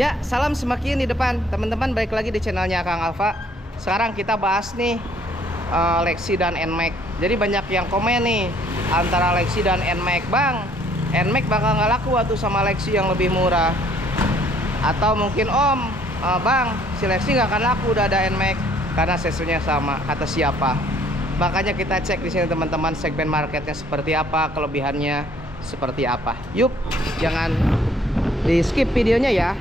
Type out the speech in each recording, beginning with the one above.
Ya, salam semakin di depan. Teman-teman, balik lagi di channelnya Kang Alfa. Sekarang kita bahas nih Lexi dan NMAX. Jadi banyak yang komen nih antara Lexi dan NMAX. Bang, NMAX bakal nggak laku atau sama Lexi yang lebih murah? Atau mungkin Bang, si Lexi nggak akan laku udah ada NMAX karena sesunya sama. Kata siapa? Makanya kita cek di sini teman-teman, segmen marketnya seperti apa, kelebihannya seperti apa. Yuk, jangan di skip videonya ya.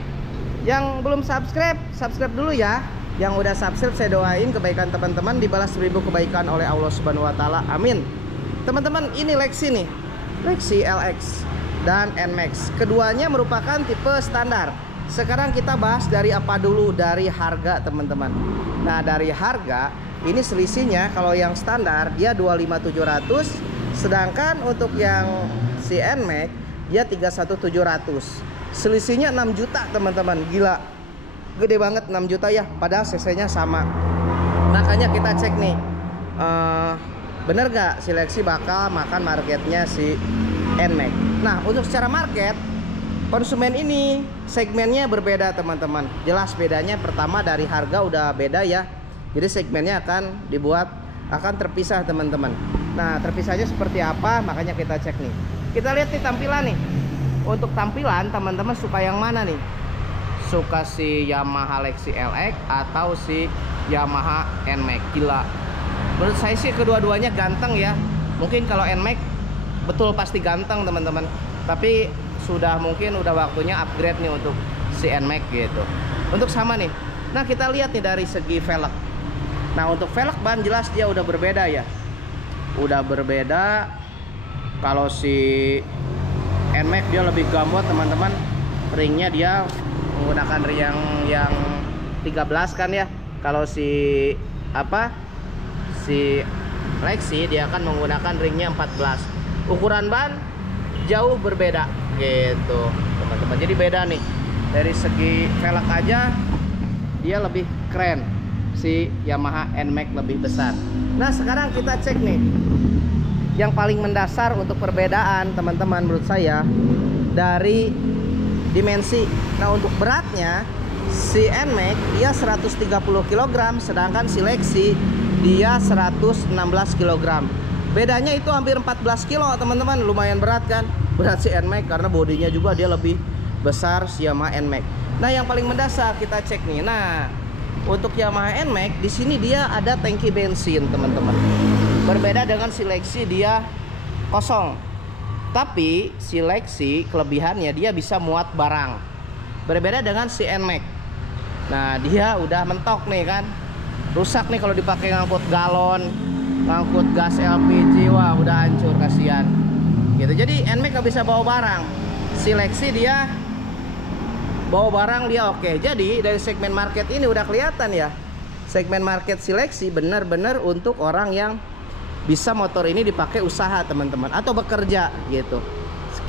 Yang belum subscribe, subscribe dulu ya. Yang udah subscribe, saya doain kebaikan teman-teman dibalas 1000 kebaikan oleh Allah Subhanahu wa taala. Amin. Teman-teman, ini Lexi nih. Lexi LX dan NMAX. Keduanya merupakan tipe standar. Sekarang kita bahas dari apa dulu? Dari harga, teman-teman. Nah, dari harga ini selisihnya kalau yang standar dia 25.700, sedangkan untuk yang si NMAX dia 31.700. Selisihnya 6 juta teman-teman, gila, gede banget 6 juta ya, padahal cc-nya sama. Makanya kita cek nih, bener gak si Lexi bakal makan marketnya si NMAX. Nah, untuk secara market konsumen ini segmennya berbeda teman-teman. Jelas bedanya, pertama dari harga udah beda ya. Jadi segmennya akan terpisah teman-teman. Nah, terpisahnya seperti apa? Makanya kita cek nih. Kita lihat nih tampilan nih. Untuk tampilan teman-teman suka yang mana nih? Suka si Yamaha Lexi LX atau si Yamaha NMAX? Gila, menurut saya sih kedua-duanya ganteng ya. Mungkin kalau NMAX betul pasti ganteng teman-teman, tapi mungkin udah waktunya upgrade nih untuk si NMAX gitu. Untuk sama nih. Nah, kita lihat nih dari segi velg. Nah, untuk velg ban jelas dia udah berbeda ya. Udah berbeda. Kalau si NMAX dia lebih gambot teman-teman. Ringnya dia menggunakan ring yang 13 kan ya. Kalau si Lexi dia akan menggunakan ringnya 14. Ukuran ban jauh berbeda gitu teman-teman. Jadi beda nih. Dari segi velg aja dia lebih keren. Si Yamaha NMAX lebih besar. Nah, sekarang kita cek nih yang paling mendasar untuk perbedaan teman-teman menurut saya dari dimensi. Nah, untuk beratnya si NMAX dia 130 kg, sedangkan si Lexi dia 116 kg. Bedanya itu hampir 14 kg teman-teman. Lumayan berat kan berat si NMAX, karena bodinya juga dia lebih besar si Yamaha NMAX. Nah, yang paling mendasar kita cek nih. Nah, untuk Yamaha NMAX di sini dia ada tangki bensin teman-teman. Berbeda dengan si Lexi dia kosong. Tapi si Lexi kelebihannya dia bisa muat barang. Berbeda dengan si NMAX. Nah, dia udah mentok nih kan. Rusak nih kalau dipakai ngangkut galon, ngangkut gas LPG, wah udah hancur kasihan. Gitu. Jadi NMAX nggak bisa bawa barang. Si Lexi dia bawa barang dia oke. Jadi dari segmen market ini udah kelihatan ya. Segmen market si Lexi benar-benar untuk orang yang bisa motor ini dipakai usaha teman-teman, atau bekerja gitu.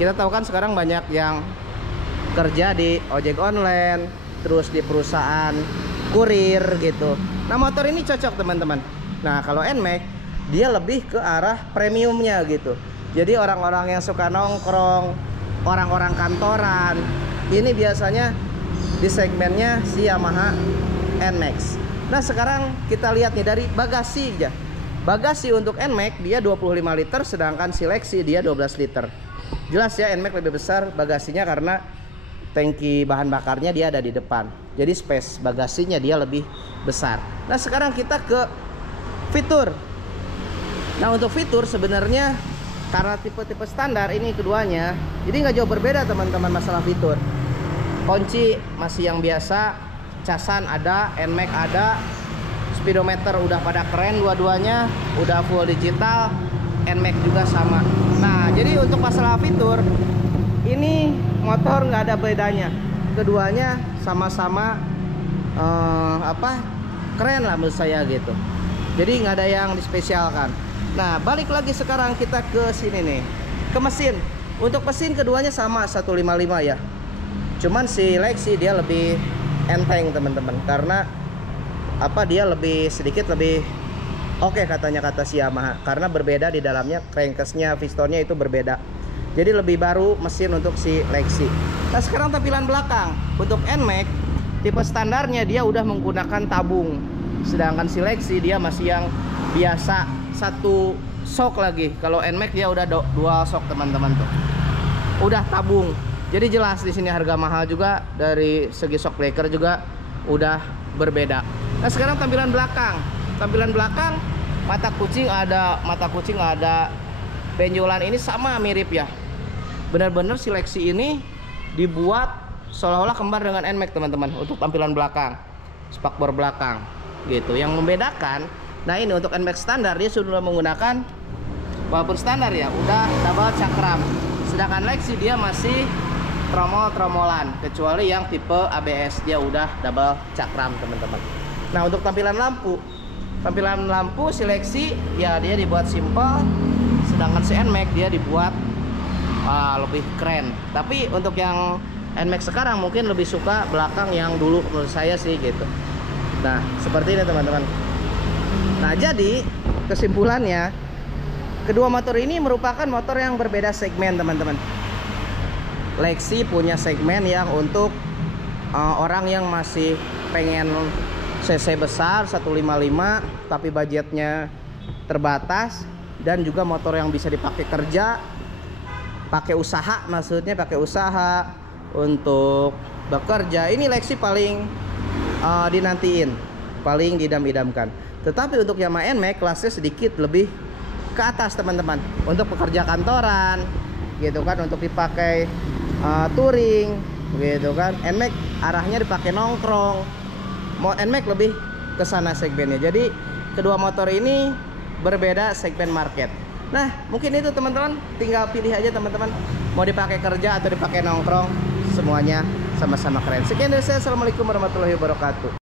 Kita tahu kan sekarang banyak yang kerja di ojek online, terus di perusahaan kurir gitu. Nah, motor ini cocok teman-teman. Nah, kalau NMAX dia lebih ke arah premiumnya gitu. Jadi orang-orang yang suka nongkrong, orang-orang kantoran, ini biasanya di segmennya si Yamaha NMAX. Nah, sekarang kita lihat nih dari bagasi aja. Bagasi untuk NMAX dia 25 liter, sedangkan si Lexi dia 12 liter. Jelas ya NMAX lebih besar bagasinya karena tangki bahan bakarnya dia ada di depan. Jadi space bagasinya dia lebih besar. Nah, sekarang kita ke fitur. Nah, untuk fitur sebenarnya karena tipe-tipe standar ini keduanya, jadi nggak jauh berbeda teman-teman masalah fitur. Kunci masih yang biasa, casan ada, NMAX ada. Speedometer udah pada keren dua-duanya, udah full digital. NMAX juga sama. Nah, jadi untuk masalah fitur ini motor nggak ada bedanya. Keduanya sama-sama keren lah menurut saya gitu. Jadi nggak ada yang dispesialkan. Nah, balik lagi sekarang kita ke sini nih, ke mesin. Untuk mesin keduanya sama 155 ya. Cuman si Lexi dia lebih enteng teman-teman, karena dia sedikit lebih oke katanya kata si Yamaha, karena berbeda di dalamnya, crankcase-nya, pistonnya itu berbeda. Jadi lebih baru mesin untuk si Lexi. Nah sekarang tampilan belakang. Untuk NMAX tipe standarnya dia udah menggunakan tabung, sedangkan Seleksi dia masih yang biasa satu shock lagi. Kalau NMAX dia udah dual shock teman-teman tuh, udah tabung. Jadi jelas di sini harga mahal juga, dari segi shock breaker juga udah berbeda. Nah sekarang tampilan belakang. Tampilan belakang mata kucing ada, benjolan ini sama mirip ya. Benar-benar Seleksi ini dibuat seolah-olah kembar dengan NMAX teman-teman untuk tampilan belakang, spakbor belakang gitu. Yang membedakan, nah ini untuk NMAX standar dia sudah menggunakan, walaupun standar ya udah double cakram, sedangkan Lexi dia masih tromol-tromolan, kecuali yang tipe ABS dia udah double cakram teman-teman. Nah untuk tampilan lampu Seleksi ya dia dibuat simple, sedangkan si NMAX dia dibuat lebih keren. Tapi untuk yang NMAX sekarang mungkin lebih suka belakang yang dulu menurut saya sih gitu. Nah seperti ini teman-teman. Nah jadi kesimpulannya, kedua motor ini merupakan motor yang berbeda segmen teman-teman. Lexi punya segmen yang untuk orang yang masih pengen cc besar 155 tapi budgetnya terbatas, dan juga motor yang bisa dipakai kerja, pakai usaha, maksudnya pakai usaha untuk bekerja. Ini Lexi paling dinantiin, paling didam-idamkan. Tetapi untuk Yamaha NMAX kelasnya sedikit lebih ke atas teman-teman, untuk pekerja kantoran gitu kan, untuk dipakai touring gitu kan. NMAX arahnya dipakai nongkrong, NMAX lebih ke sana segmennya. Jadi kedua motor ini berbeda segmen market. Nah mungkin itu teman-teman, tinggal pilih aja teman-teman mau dipakai kerja atau dipakai nongkrong, semuanya sama-sama keren. Sekian dari saya, assalamualaikum warahmatullahi wabarakatuh.